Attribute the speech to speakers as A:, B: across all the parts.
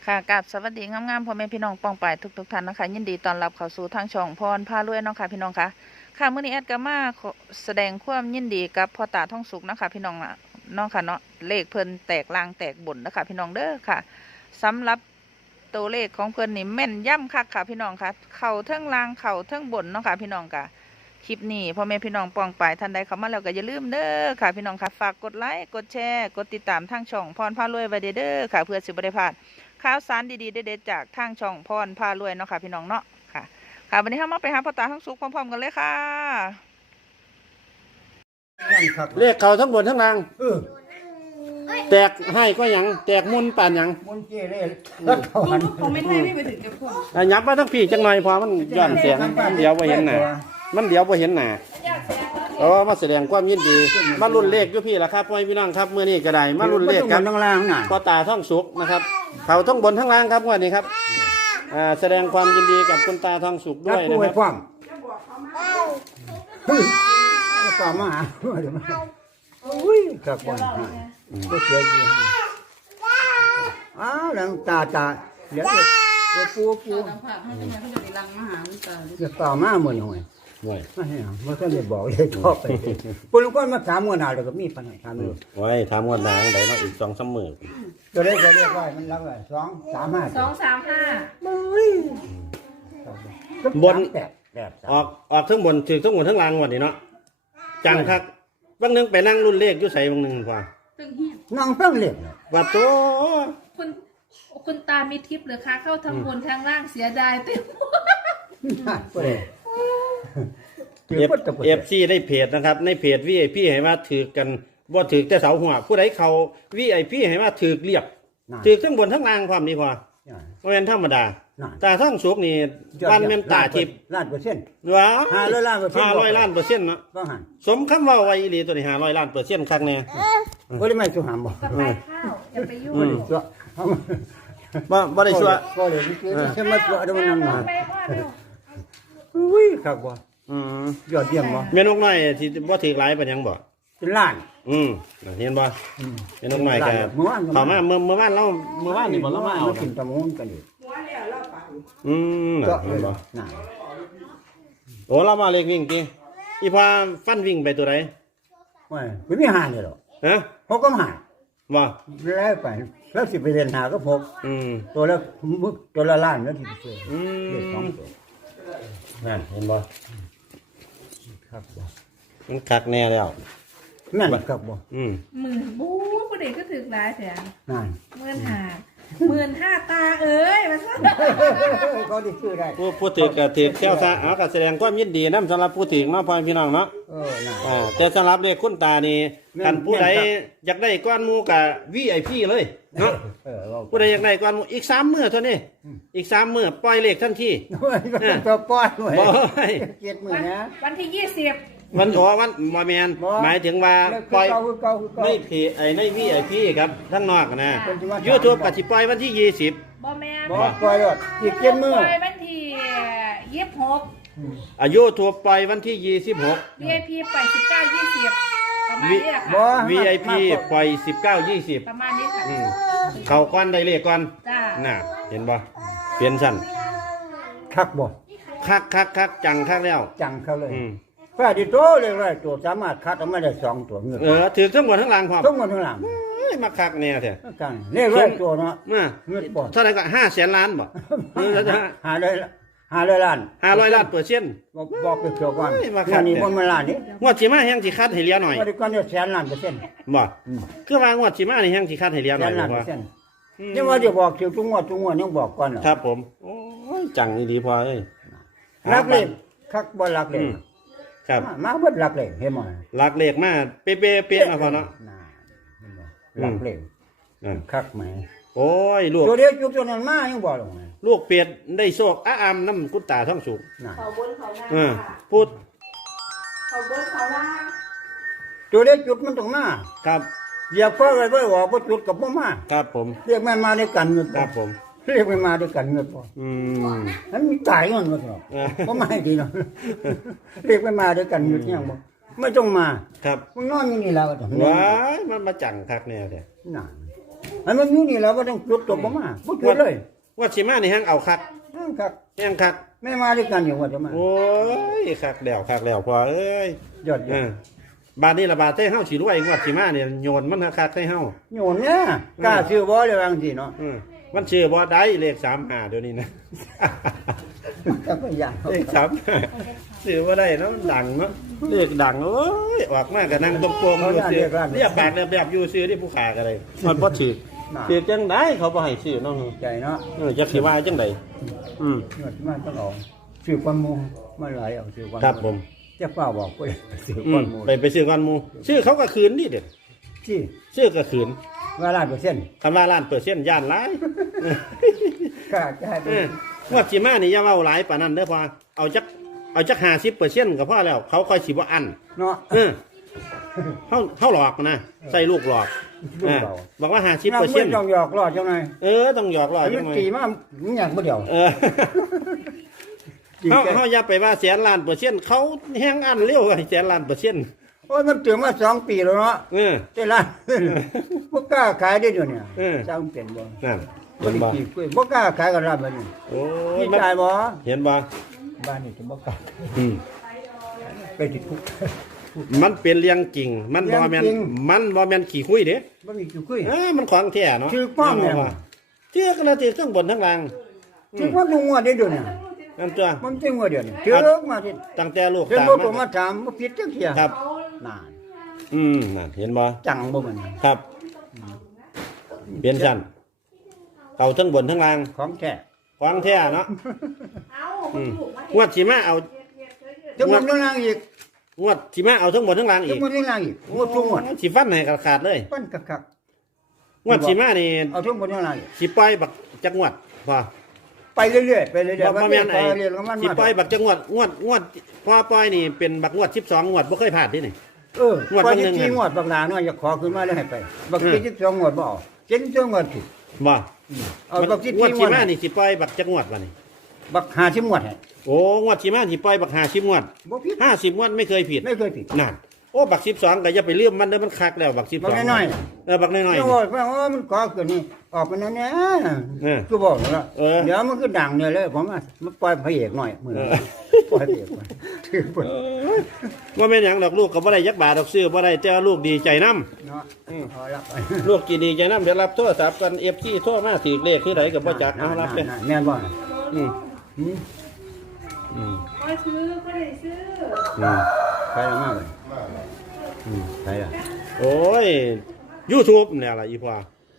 A: ค่ะกราบสวัสดีงามๆพ่อแม่พี่น้องป้องปายทุกท่านนะคะยินดีต้อนรับเข้าสู่ทางช่องพรพารวยเนาะค่ะพี่น้องค่ะค่ะมื้อนี้แอดก็มาแสดงความยินดีกับพ่อตาท่องสุขนะคะพี่น้องเนาะค่ะเนาะเลขเพิ่นแตกลางแตกบนนะคะพี่น้องเด้อค่ะสำหรับตัวเลขของเพิ่นนี่แม่นย่ำคักค่ะพี่น้องค่ะเข่าเทิงลางเข่าเทิงบนเนาะค่ะพี่น้องค่ะคลิปนี้พ่อแม่พี่น้องป้องปายท่านใดเข้ามาแล้วก็อย่าลืมเด้อค่ะพี่น้องค่ะฝากกดไลค์กดแชร์กดติดตามทางช่องพรพารวยไว้เด้อค่ะเพื่อสิบ่ได้พลาดข่าวสารดีๆเด็ดๆจากทางช่องพรพารวยเนาะค่ะพี่น้องเนาะค่ะค่ะวันนี้เรามาไปหาพ่อตาทั้งสุขพร้อมๆกันเลยค่ะ
B: เลขเขาทั้งบนทั้งล่างแตกให้ก็หยังแตกมุนป่านหยัง
C: มุนเจเล่แล้วเขาหัน
D: ผมไม่ให้ไปถึงกับพวก
B: ยับมาทั้งพี่จังหน่อยพอมันย้อนเสียงมันเดี๋ยวบ่เห็นหน้ามันเดี๋ยวบ่เห็นหน้ามาแสดงความยินดีมารุ่นเลขอยู่พี่ล่ะครับพ่อพี่น้องครับมื้อนี้ก็ได้มารุ่นเลขกัน
C: ทั้งล่างน่ะ
B: พ่อตาท่องสุขนะครับเขาทั้งบนทั้งล่างครับวันนี้ครับแสดงความยินดีกับคุณตาท่องสุขด้วย
C: นะ
B: นะ
C: ค
B: ค
C: รั
B: รั
C: บบก็ต่อมาเดี๋ยวมาอุ้ยกับก่อนก็เสียดีอ้าวหลังตาเดี๋ยวปู
D: ตามภาพให้ทำไมเขาจะไปรังมหาวิทยาลัย
C: จะต่อมาหมดหน่อย
B: ไว้
C: ไม่เห็นไม่ต้องได้บอกเลยต่อไปปุ่นก้อนมาถามมวนาแล้วก็มีปัญหาถามอยู่
B: ไว้ถามวันหน้าจังไดเนาะอีก 2-3 มื้อ
C: ตัวเลขก็เรียกว่ามันรับไว้2 3 5
D: 235
C: บนแบบ
B: ออกทั้งบนถึงทั้งบนทั้งล่างวันนี้เนาะจังคักบางนึงไปนั่งรุ่นเลขอยู่ไสบางนึงพอ
D: ตึงเฮีย
C: นั่งเพิ่งเรียก
B: ว่าโต
D: คุณตามีทิปหรือคะเข้าทางบนทางล่างเสียดายเต็ม
B: เอฟซีได้เพจนะครับในเพจ VIP ให้มาถือกันบ่ถือแต่เสาหัวผู้ใดเขา VIP ให้มาถือเรียบถือทั้งบนทั้งล่างความนี้พอบ่แม่นธรรมดาตาท่องสุกนี่บ้านแม่นตาทิพย์
C: 1,000%
B: ว้า
C: 500 ล้านเปอร์เซ็นต์
B: 500 ล้านเปอร์เซ็นต์เนาะ
C: ก็หัน
B: สมคำเว้าไว้อีหลีตัวนี้500 ล้านเปอร์เซ็นต์คักแน่
C: บ่ได้ไม่สุหามบ่
D: สบายข้าวอย่าไปยุ่ง
B: บ่ได้ชั่ว
C: ก็เลยนี่คือใช่ไหมตัวเดี๋ยวมันนั่งมา
D: ไปว่าเร็ว
C: อุ้ยครับบ่
B: อืม
C: ยอดเยี่ยมบ่
B: แม่นกน้อยที่บ่ถือหลายปานหยังบ่
C: เป็นล้าน
B: เห็นบ่แม่นกน้อยก็เข้ามาเมื่อวานนี่บ่เรามาเอา
C: กินตะมูนกันอยู่
B: เห็นบ่
C: น่ะ
B: โอ้เรามาเลขวิ่งกี่อีพาฟันวิ่งไปตัวไหน
C: ว่าไม่มีหาเลยหรอก
B: ฮะ
C: พกก็หา
B: ว่า
C: แล้วไปแล้วสิไปเรียนหาก็พก ตัวละมึกตัวละล้านแล้วสิไปซื้อเด็ก2 ตัว
B: นั่นเห็นบ่
C: ครับบ่
B: มันคักแน่แล้ว
C: แม่นครับบ่
D: หมื่นบู๊ประเด็กก็ถึงหลายแสน
C: นั่น
D: 15,000ตาเอ้ยมาซะ
C: เขาได้ซื้อได้
B: ผู้ถือก็ถือแก้วซะเอาก็แสดงความยินดีนำสำหรับผู้ถือเนาะพ่อพี่น้องเนาะ
C: น่ะ
B: แต่สำหรับเลขคุณตานี่
C: แม่น
B: คันผู้ใด
C: แม่นครับ
B: อยากได้ก้อนหมูก็ VIP เลยเนาะ
C: เรา
B: ผู้ใดอยากได้ก้อนหมูอีก3มื้อเท่านี้อีก3มื้อปล่อยเลขทันที
C: ตัวป้อนไว้
B: บ่
C: เจ็ดมื้อนะ
D: วันที่20
B: วันบ่แม่นหมายถึงว่าปล่อย ในเพจในVIPครับทั้งนอกนะ YouTube ก็สิปล่อยวันที่20
D: บ่แม่น
C: บ่ปล่อยรถอีกเจ็ดมื้อ
D: ปล่อยวันที่26
B: อายุทั่วไปวันที่
D: VIP ไป19 20ประมาณนี้ค่ะ
C: บ่
B: 26 VIP ปล่อย19 20
D: ประมาณนี้ค่ะ
B: เขาก้อนได้เลขก่อน
D: จ้า
B: น่ะเห็นบ่เปลี่ยนสั้น
C: คักบ่
B: คักจังคักแล้ว
C: จังเขาเลย
B: อืม
C: พระดิโตเลยว่าตัวสามารถคัดออกมาได้2 ตัวเงิน
B: ถือทั้งหมดทั้งหลังพร้อม
C: ทั้งหมดทั้งหลัง
B: เอ้ยมาคักแน่แท้
C: กันเลขร้อยตัวเนาะ
B: มา
C: เงินปอด
B: เท่าไหร่ก็500,000,000,000บ่แล้วจะ
C: 500 ล้าน
B: 500 ล้านเปอร์เซ็นต์
C: บอกไปเกี่ยวกัน
B: เฮ้ยมาคัก
C: นี่
B: เนี่ย
C: บ่มาล้านนี่
B: งวดสิมาแฮงสิคัดให้เหลือหน่อย
C: บ่ได้ก่อนเดี๋ยวแสนล้านเปอร์เซ็นต์
B: บ่คือว่างวดสิมานี่แฮงสิคัดให้เหลือห
C: แส
B: น่อย
C: นล้านเป
B: บ่
C: อร์เซ็นต์ยังว่าจะบอกเกี่ยวทุกงวดยังบอกก่อนเหรอ
B: ครับผมโอ้ยจังอีหลีพอเอ้ย
C: รักเลขคักบ่รักเลข
B: ครับ
C: มาเบิดรักเลขเห็นบ่
B: หลักเลขมาเป๊ะๆมาพอเนาะ
C: น่ะเห็นบ่รักเลข
B: อ่า
C: คักไหม
B: โอ้ยลูก
C: ตัวเดียวจุกตัวนั้นมายังบ่ลง
B: ลูกเป็ดได้โชคอ้าอามน้ำกุตตาท่องสุก
C: น่ะ
D: เขาบนเขาล่าง
B: อ่าพูด
D: เขาบนเขาล่าง
C: ตัวเดียวจุดมันต้องมา
B: ครับ
C: เหยียบฟ้าไว้บ่ว่าบ่จุดกับบ่มา
B: ครับผม
C: เรียกแม่มาด้วยกันเงิน
B: ครับผม
C: เรียกแม่มาด้วยกันเงินบ่
B: อืม
C: นั้นมีตายเงินบ่ครับบ่มาให้ดีเนาะเรียกแม่มาด้วยกันเงินยังบ่ไม่ต้องมา
B: ครับ
C: มึงนอนอยู่นี่แล้ว
B: ว้ายมันมาจังคักแน่แท้
C: น่ะอันมันอยู่นี่แล้วบ่ต้องจุดตบบ่มาบ่จุดเลย
B: ว่าสิมานี่ฮังเอาคัก
C: ครับ
B: แห้งคัก
C: แม่มาด้วยกันอยู่ว่าจะมา
B: โอ้ยคักแล้วพอเอ้ย
C: ยอด
B: บาทนี้ละบาทให้เฮาสิรวยงวดสิมาเนี่ยโยนมันคักให้เฮา
C: โยนเนี่ยกล้าซื้อบ่เลยบางทีเนาะ
B: มันชื่อบ่ได้เลข35เดี๋ยวนี้นะ
C: แต่ก็อยาก
B: เลข35ซื้อบ่ได้เนาะมันดังเนาะเลขดังโอ้ยออกมาก็นั่งตรงๆอยู่ซื้อเรียบปากแบบอยู่ซื้อที่ผู้ค้าก็ได้มันบ่ถือถือจังได๋เขาบ่ให้ซื้อเนาะ
C: ใจเนาะ
B: จักสิว่าจังได๋
C: เงินมันต้องเอาซื้อก้อนมูมาหลายเอาซื้อก้อน
B: ครับผม
C: จะเฝ้าบอกก็ซื้อก้อนมู
B: ไปซื้อก่อนหมู่ซื้อเขาก็คืนนี่เด้
C: ที่
B: ซื้อก็คืน
C: ว่าล้านเปอร์เซ็นต์
B: คำว่าล้านเปอร์เซ็นต์ย่านหลาย
C: กล้าจะให้ไป
B: งวดสิมานี่อย่าเว้าหลายปานนั้นเด้อพอเอาจัก50%ก็พอแล้วเขาค่อยสิบ่อั้น
C: เนาะ
B: เขาหลอกนะใส่ลูกหลอกบอกว่า
C: เรา
B: 50%
C: ไม่ต้องหยอกล้อจังไง
B: ต้องหยอกหลอก
C: มั
B: จั
C: น
B: งไง
C: ตีมามันอยากบ่เดียว
B: เขาอย่าไปว่า100,000,000,000%เขาแฮงอั้นเร็วไอ้100,000,000,000%
C: โอ้ยมันเตือนมา2 ปีแล้วเนาะแต่ละบ่กล้าขายได้เดี๋ยวนี้สร้างเป็นบ่
B: นั่น
C: บ่
B: เห็นบ่
C: ได้ขี้คุยบ่กล้าขายกันรับบัดนี้
B: โอ้
C: มี
B: ยมัน
C: จ่ายบ่
B: เห็นบ่
C: บ้านนี่จะบ่กล้า
B: อืม
C: ไปติดคุก
B: มันเป็นเรื่องจริง มันบ่แม่น
C: เรื่องจริง
B: มันบ่แม่นขี้คุยเด้
C: บ่มีขี้คุย
B: มันของแท้เนาะ
C: ถือป้อมเนี่ย
B: เทื่อกันละเทื่อทั้งบนทั้งล่าง
C: ถือว่าดูงวดได้เดี๋ยวนี้
B: นั่นตัว
C: มันจริงว่าเดี๋ยวนี้ถือมาที่
B: ตั้งแต่ลูก
C: เพิ่น
B: ตาม
C: บ่ต้อง
B: มา
C: มาถามบ่ผิดจังเที่ย
B: ครับ
C: นาน
B: นั่นเห็นบ่
C: จังบ่มัน
B: ครับเปลี่ยนชั้นเก่าทั้งบนทั้งล่าง
C: ของแท้
B: ของแท้เนาะงวดสิมาเอา
C: จังหวัดนางอีก
B: งวดสิมาเอาทั้งบนทั้งล่าง
C: จั
B: อี
C: ง
B: ก
C: หวัดนางอีกงวดทุกงวด
B: สิฟันให้ขาดๆเลย
C: ปั้นคัก
B: งวดสิมานี่
C: ๆเอาทุกงวดนางอีก
B: สิปล่อยบักจักงวดพอ
C: ไปเรื่อยๆไปเรื่อยๆ
B: บ่แม่นไอ้
C: เรียนของมัน
B: สิ
C: มา
B: ปล่อยบักจักงวดพอปล่อยนี่เป็นบักงวด12งวดบ่เคยพลาดที่นี่ งวด
C: ไป
B: บางหนึ่ง
C: ที่งวดบางนานว่าจะขอขึ้นมาแล้วให้ไปบัก72งวดบ่เอา72งวดสิ
B: บ่
C: เอาบักที่
B: งวด
C: ง
B: สิ
C: วด
B: มานี่สิปล่อยบักจักงวดบ่นี่
C: บัก50งวดให้
B: โอ้งวดสิมาสิปล่อยบัก50งวด
C: บ่ผิด
B: 50งวดไม่เคยผิด
C: ไม่เคยผิด
B: นั่นโอ้บัก12ก็อย่าไปลืมมันเด้อมันคักแล้วบัก12
C: บักน้อย
B: บักน้อย
C: โอ้ยว่ามันขอขึ้นนี่ออกไปนั่นแน่
B: ๆ
C: ก็บอกแล้ว
B: เดี๋
C: เดี๋
B: ย
C: ยว วมันก็ดังเนี่ยเลยผมว่ามันปล่อยพระเอกหน่อยมือปล่อยพระเอกไปถือไป
B: ว่าแม่นหยังดอกลูกก็บ่ได้ยักบาทดอกซื้อบ่ได้แต่ว่าลูกดีใจนํ
C: เนาะเอาละไป
B: ลูกกี่ดีใจนํเดี๋ยวรับโทรศัพท์กัน FC โทรมาถือเลขคือใดก็บ่จักเอารับเด้
C: แม่นบ่
B: อืม
C: อืม
B: อืม
D: ก็ซื้อก็ได้ซื้อ
C: ไปละมาเลยไปละ
B: โอ้ย YouTube เนี่ยล่ะอีพ่อ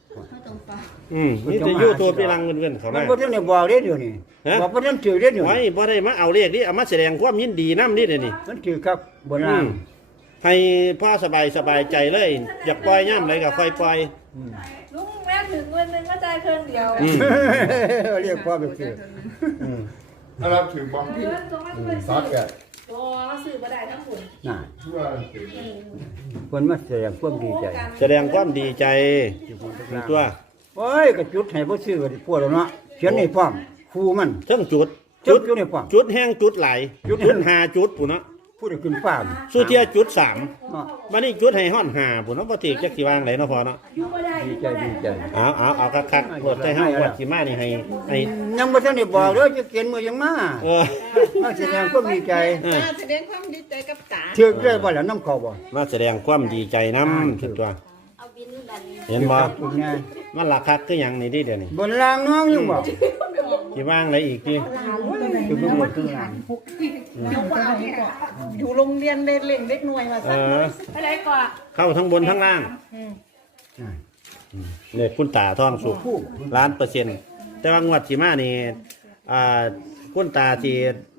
B: นี่แต่ YouTube ที่รังเงินๆเขา
C: มัน
B: มา
C: บ่ทันได้บอกเด้เดี๋ยวนี้บอกบ่ทันถือเด้เดี๋ยว
B: ไว้
C: นี้
B: บ่ได้มาเอาเลขนี่เอามาแสดงความยินดีนำนี่เด้นี่
C: มันถือครับบนล่าง
B: ให้พ่อสบายใจเลย อยากปล่อยย่ำไรก็ค่อยปล่อย
D: ลุงแม่ถึงเงินนึงก็จ่ายเครื่องเดียว
C: เรียกพ่อไปซื้อ
E: ถ้ารับถึงบ้อง
D: เงินตรงนั้นเป็น
E: ซัดแก
D: โอ้ก็ซื้อมาได้ทั้งหมด
C: น่ะ
E: ชั่วถึง
C: คนมาแสดงความดีใจ
B: แสดงความดีใจตัว
C: โอ้ยก็จุดให้บ่ซื้อก็พวกแล้วเนาะเขียนให้พร้อมครูมัน
B: เทั้งจุด
C: จุดอยู่ในพร้อม
B: จุดแห้งจุดไหล
C: จุด
B: จุดหาจุดปุ่นเนาะ
C: พูดให้ขึ้นฟ้า
B: สู้เทียจุด3
C: เนาะ
B: บัดนี้จุดให้ฮ้อนหาปุ่นเนาะบ่ติจักสิวางไหนเนาะพอเนาะ
D: อยู่ก็ได้
C: ดีใจดีใจ
B: เอาคักๆโปรดใจเฮาว่าสิมานี่ให้
C: ยังบ่ทันได้บอกเลยจะเขียนมือยังมา
B: เออ
C: มาแสดงความดีใจ
F: แสดงความดีใจกับตา
C: เชื่อได้บ่ล่ะน้ำเขาบ่
B: มาแสดงความดีใจนำคือตัว
F: เอาบินดัน
B: เห็นบ่
C: คุณแม่
B: มันราคาคือหยังนี่ดิเดี๋ยวนี้
C: บนรางน้องยังบอก
B: สิวางไหนอีกติ
C: อยู่บนหมดทุกราง
F: อยู่โรงเรียนเล่นเล็กหน่วยมา
B: เอ
F: ซะ
B: อ
D: ไปไหนก่อน
B: เข้าทั้งบนทั้งล่างเนี่ยคุณตาทองสุก1,000,000%แต่ว่างวดสิมานี่คุณตาสิ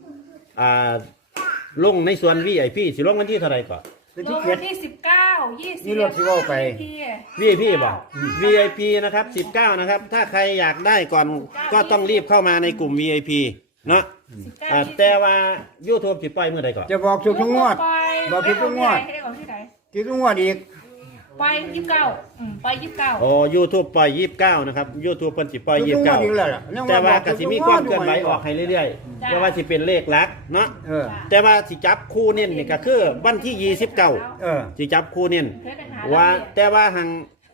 B: ลงในส่วน VIP สิลงวันที่เท่าไหร่ก่อน
C: เป็น
D: ล
C: ที่
D: ง
C: เกีย
D: วั
C: ร
D: น
C: ติ
D: ที่19 20
C: นี่รถสิว่าไป
B: VIP บ่ VIP นะครับ19นะครับถ้าใครอยากได้ก่อนก็ต้องรีบเข้ามาในกลุ่ม VIP เนาะแต่ว่า YouTube สิปล่อยมื้อใดก่อน
C: จะบอกทุกงวด บอกทุกงวด
D: ให้ได้ของที่ไหน
C: ทุกงวดอีก
D: ไป29ไป29
B: โอ้ YouTube ปล่อย29นะครับ YouTube เพิ่นสิปล่อย
C: ทุกงวดอีกแล้ว
B: 29
C: ล่ะ
B: แต่ว่าก็สิมีความเคลื่อนไหวออกให้เรื่อยๆเพราะว่าสิเป็นเลขหลักเนาะ
C: เออ
B: แต่ว่าสิจับคู่เน้นนี่ก็คือวันที่29
C: เออ
B: สิจับคู่เน้น
D: เทศหา
B: ว่าแต่ว่าหัง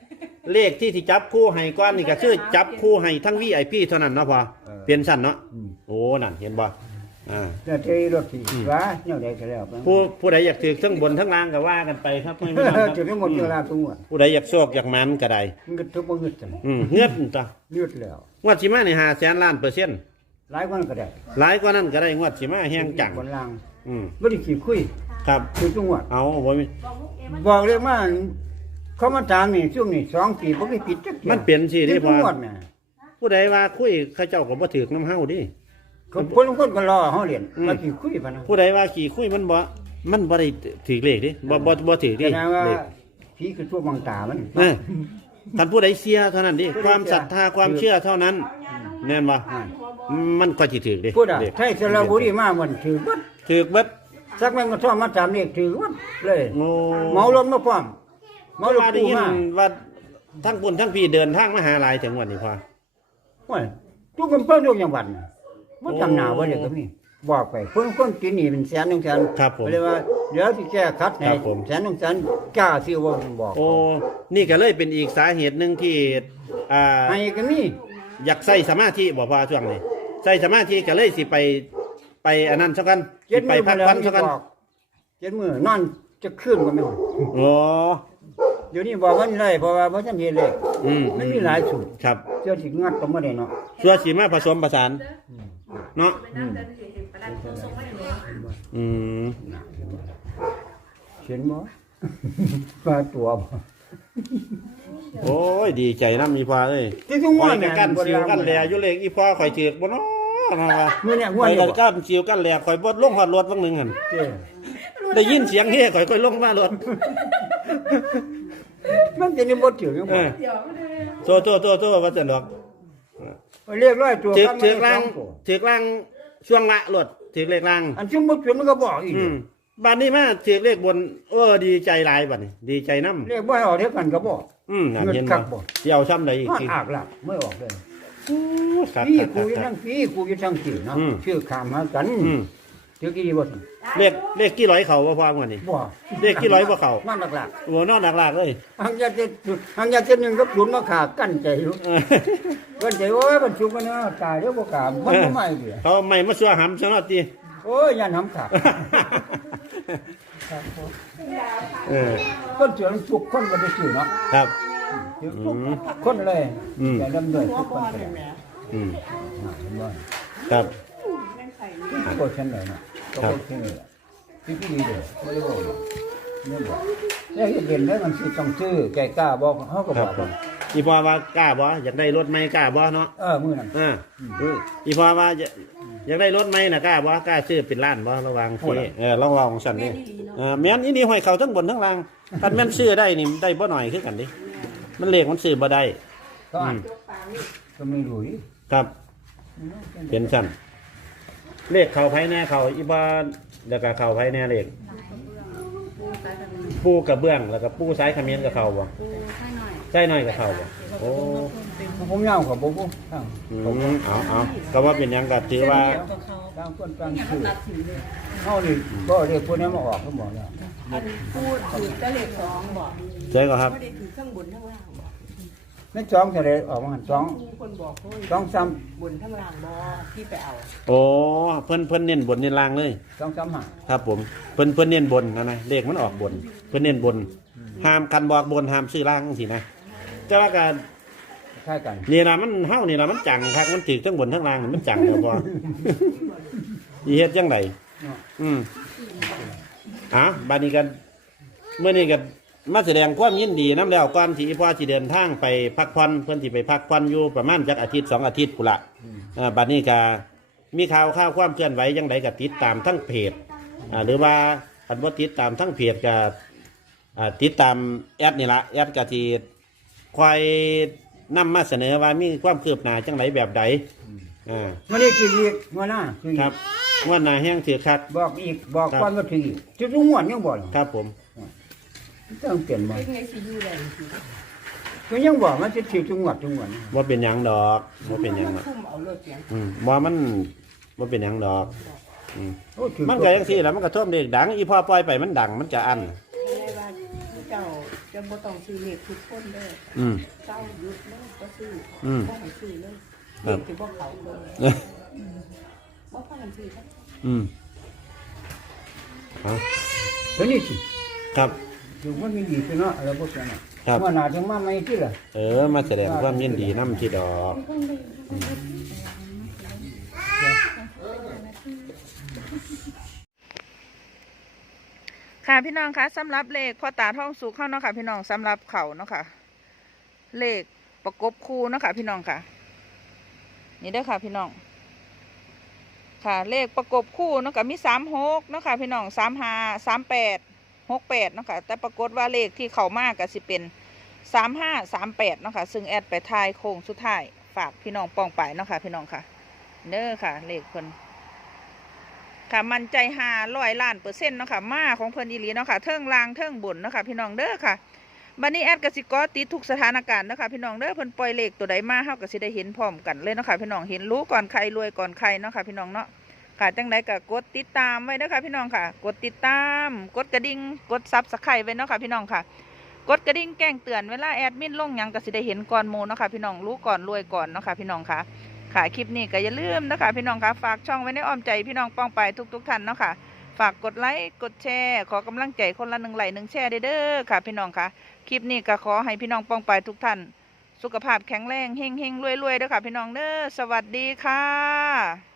B: เลขที่จับคู่ให้ก้อนนี่ก็คือจับคู่ให้ทั้ง VIP เท่านั้นเนาะพอเปลี่ยนสั้นเนาะโอ้นั่นเห็นบ่
C: แล้วที่รถที่ว่าเนี่ยได้ก็แล้วไป
B: ผู้ใดอยากถือทั้งบนทั้งล่างก็ว่ากันไปครับไม่เป็นไรครับ
C: จะทั้งหมดเวลาทั้งหมด
B: ผู้ใดอยากโชคอยากมันก็ได้
C: มันก็ทุกบ่เงิดจัง
B: เงือดต่อ
C: เลือดแล้ว
B: งวดสิมานี่500,000 ล้านเปอร์เซ็นต์
C: หลายคนก็ได้
B: หลายกว่านั้นก็ได้งวดสิมาแฮงจัง
C: บนล่าง
B: อืม
C: บ่ได้ขี้คุย
B: ครับ
C: คือจังหวัด
B: เอาบ่มี
C: บอกเลยว่าเขามาถามนี่ช่วงนี้2 ปีบ่เคยผิดจักที
B: มันเปลี่ยนสิ
C: ที่
B: ที่พ
C: จั
B: อง
C: หวัดน่ะ
B: ผู้ใดว่าคุยเขาเจ้าก็บ่ถือน้ำเฮาดิ
C: คนก็รอเฮาเรียนมาขี้คุยพะนะ
B: ผู้ใดว่าขี่คุยมันบ่ได้ถือเลขดิบ่ถือดิ
C: แสดงว่า
B: เลข
C: ผีคือตัวบังตามัน
B: ท่านผู้ใดเชื่อเท่านั้นดิความศรัทธาความเชื่อเท่านั้น แน่นบ่มันก็สิถือดิ
C: พูดอ่ะ
B: เลข
C: ไทยสระบุรีมามันถือบัด
B: ถือเบิด
C: สักแม่งก็ท่อมาถามเลขถือบัดเลย
B: โอ้
C: เมารถมาพร้อมเมาล
B: ว่าได้
C: ปู
B: ยิน
C: มา
B: ว่าทั้งปุ่นทั้งพี่เดินทางมาหาหลายถึงวันนี้พอ
C: โอ้ยทุกคนเพิ่นทุกจังหวัดบ่จำหน้าบ่ได้ก็มีบอกไปคนกินนี่เป็นแสน1 แสน
B: ครับผม
C: เลยว่าเดี๋ยวสิแก้คัดให้
B: ครับผม
C: แสน1 แสนกล้าสิว่าบอก
B: โอ้นี่ก็เลยเป็นอีกสาเหตุหนึ่งที่
C: ให้ก็มี
B: อยากใส่สมาธิบ่พอช่วงนี้ใส่สมาธิก็เลยสิไปอันนั้นซะกันสิไปพักผ่อนซะกัน
C: 7 มื้อนอนจะคืนก็ไม่ฮอด
B: โอ้
C: เดี๋ยวนี้บอกว่านี่ได้เพราะว่าบ่ทันเห็นเลย มันมีหลายสูตร
B: ครับ
C: เจ้าสิงัดก็บ่ได้เนาะ
B: ส่วนสีมาผสมผสานเนาะอืม
C: เห็นบ่ ปลาตัวบ่
B: โอ้ยดีใจน้ำมีพอเอ้ย
C: ที่ทุก
B: คอย
C: วัน
B: กันกันสิวกันแหล่อยู่เลขอีพอข่อยถือกบ่เนาะนะว่า
C: มื้อเนี่ย
B: ข่
C: วั
B: อน ย
C: นี้
B: กันกันสิวกันแหล่ข่อยบ่ลงฮอดรถบางหนึงหั่น
C: เจ้
B: ได้ยินเสียงเฮ้ข่อยลงมารถ
C: มันจะนี่บ่ถือจัง
B: เอ
C: บ่
B: อโตว่าซั่นดอก
C: เรียกร้อยตัว
B: ถือก
C: กัน
B: ถือกลางช่วงละรถถือกเลขล่าง
C: อันซุ่มบ่ถือมันก็บอกอีก
B: บัดนี้มาถือกเลขบนดีใจหลายบัดนี้ดีใจนำ
C: เรียกบ่ให้ออกเท่ากันก็บอก
B: นั่นเห็น
C: คั
B: บ่
C: กบ่
B: สิเอาซ้ำใดอีก
C: มัน
B: ที
C: อากหลักไม่ออกเลย
B: ครับ
C: พี่
B: ครับ
C: กูอยู่
B: ครั
C: ทั้
B: บ
C: งพี่กูอยู่ทั้งพี่เนาะ
B: อืม
C: ชื่อขามหากัน
B: อืม
C: ชื่อกี่บ่ซั่น
B: เลขกี่ร้อยเขาบ่พอมื้อนี้
C: บ่
B: เลขกี่ร้อยบ่เข้า
C: มันหลัก
B: โอ้นอนหนักๆเลย
C: ๆหังยาเจ็ดหนึงก็ขุนมาขากั้นใจอยู่
B: เออ
C: กั้นใจโอ้ยมันชุกมันเนาะตายแล้วบ่กล้ามันบ่ไหม่เด้อ
B: เขาไม่มาซัวหำซัวเนาะติ
C: โอ้ยยันหำขาด
B: เออ
C: คนเจอทุกคนบ่ได้ชื่อเนาะ
B: ครับ
C: เจอทุกคนเลย
B: อืม
C: แต่ลำด้วยทุกคนเลย
B: อืม
C: เห็นบ่
B: ครับ
C: ก็ฉันเลยนะก็บ่เช่นเลยที่ดีเด้อบ่ได้บอกเนี่ยบ่แล้วเห็นแล้วมันสิต้องซื้อใจกล้าบอกเฮาก็
B: ครับ
C: อบ ก
B: ผมอีพอว่ากล้าบ่อยากได้รถไหมกล้าบ่เนาะ
C: มื้อนั้น
B: อีพอว่าอยากได้รถไหมน่ะกล้าบ่กล้าซื้อเป็นล้านบ่ระวังที่ระวังของฉันนี่แม่นอีนี่ห้อยเขาทั้งบนทั้งล่างคันแม่นซื้อได้นี่ได้บ่หน่อยคือกันดิมันเลขมันซื้อบ่ได้
C: ก็อ่านก็ไม่รู้ดิ
B: ครับเป็นสั่นเลขเขาไผแน่เขาอีบ้านแล้วก็เขาไผแน่เลขปูกระเบื้องแล้วก็ปูสายเขมิ้นกับเขาบ่ใช่หน่อยกับเขาบ่โอ้
C: ผมยาวกับผมตั้ง
B: เอาก็ว่าเป็นหยังก็ถือว่า
C: ตั้งคนตั้งชื่อเฮานี่ก็เรียกพวกนี้มาออกเขาบอกแล้ว
F: พูดถือจะเลข2บอก
B: ใช่ก็ครับ
F: ไม่ได้ถือข้างบนข้างล่างบอก
C: ไม่สองเท่าไรออกมาสอง
F: มีคนบอกเขา
C: สองสาม
F: บนข้างล่างบอที่ไปเอา
B: โอ้เพิ่นเน้นบนเน้นล่างเลย
C: สองสามห้า
B: ครับผมเพิ่นเน้นบนนะเลขมันออกบน เพิ่นเน้นบนห้ามกันบอกบนห้ามซื้อล่างสินะแต่ว่าการ
C: คล้ายกัน
B: นี่ล่ะมันเฮานี่ล่ะมันจังคักมันถือทั้งบนทั้งล่างนี่มันจังแล้วบ่ อีเฮ็ดจังไดบัดนี้กันเมื่อนี้ก็มาแสดงความยินดีนํแล้วก่อนที่พ่อสิเดินทางไปพักผ่อนเพิ่นสิไปพักผ่อนอยู่ประมาณจักอาทิตย์2อาทิตย์พุ่นละบัดนี้ก็มีข่าวความเคลื่อนไหวจังไดก็ติดตามทั้งเพจหรือว่าอันบ่ติดตามทั้งเพจก็ติดตามแอดนี่ล่ะแอดก็สิคอยนำมาเสนอว่ามีความคืบหน้าจังไดแบบใด
C: วันนี้คืออีกวันหน้าคือ
B: ครับว่าหน้าแห้งถือคัก
C: บอกอีกบอกก่อนว่าถืออีกจะรู้งวดยังบอก
B: ครับผม
C: ต้องเปลี่ยนบ่
F: เป็นไงสิอยู่แรงสิ
C: ก็ยังบอกมันจะถือจังหวัด
B: ว่าเป็นหยังดอกว่าเป็นหยังดอก
F: ทุ่มเอาเลิกเสียง
B: ว่ามันว่าเป็นหยังดอก
C: โอ้ถือ
B: มันก็ยังที่แล้วมันก็ท่วมเด็กดังอีพ่อปล่อยไปมันดังมันจะอัน
F: ไม่ได้ว่าเจ้าจะบ่ต้องซื้อเลขทุกคนเด้อ
B: อืม
F: เจ้าหยุดเลยก็ซื้อ
B: อืม
F: บ่ให้ซื้อเลย
B: ครั
F: เล
B: บ
F: ขที่บ่เขาเลยบ่พากันซื้อครับ
B: อืมเอา
C: เท่านี้สิ
B: ครับ
C: อยู่มันมีดีคือเนาะอะไรพวกนั้นน่ะ
B: ครับ
C: ว่าหน้าจังมาใหม่ที่ล่ะ
B: มาแสดงความยินดีนำที่ดอก
A: ค่ะพี่น้องคะสำหรับเลขพ่อตาท่องสุขเข้าเนาะค่ะพี่น้องสำหรับเขาเนาะค่ะเลขประกบคู่เนาะค่ะพี่น้องค่ะนี่เด้อค่ะพี่น้องค่ะเลขประกบคู่เนาะค่ะมี36เนาะค่ะพี่น้อง35 38 68เนาะค่ะแต่ปรากฏว่าเลขที่เข้ามากก็สิเป็น35 38เนาะค่ะซึ่งแอดไปทายโค้งสุดท้ายฝากพี่น้องป้องไปเนาะค่ะพี่น้องค่ะเด้อค่ะเลขเพิ่นค่ะมันใจ500,000,000%เนาะค่ะมาของเพิ่นอีหลีเนาะค่ะเทิงลางเทิงบนเนาะค่ะพี่น้องเด้อค่ะบัดนี้แอดก็สิเกาะติดทุกสถานการณ์เนาะค่ะพี่น้องเด้อเพิ่นปล่อยเลขตัวใดมาเฮาก็สิได้เห็นพร้อมกันเลยเนาะค่ะพี่น้องเห็นรู้ก่อนใครรวยก่อนใครเนาะค่ะพี่น้องเนาะค่ะจังไดก็กดติดตามไว้เด้อค่ะพี่น้องค่ะกดติดตามกดกระดิ่งกดซับสไครต์ไว้เนาะค่ะพี่น้องค่ะกดกระดิ่งแจ้งเตือนเวลาแอดมินลงหยังก็สิได้เห็นก่อนหมู่เนาะค่ะพี่น้องรู้ก่อนรวยก่อนเนาะค่ะพี่น้องค่ะค่ะคลิปนี้ก็อย่าลืมนะคะพี่น้องค่ะฝากช่องไว้ในอ้อมใจพี่น้องป้องไปทุกท่านเนาะค่ะฝากกดไลค์กดแชร์ขอกำลังใจคนละ1 ไลค์ 1 แชร์เด้อค่ะพี่น้องค่ะคลิปนี้ก็ขอให้พี่น้องป้องไปทุกท่านสุขภาพแข็งแรงเฮงๆรวยๆเด้อค่ะพี่น้องเด้อสวัสดีค่ะ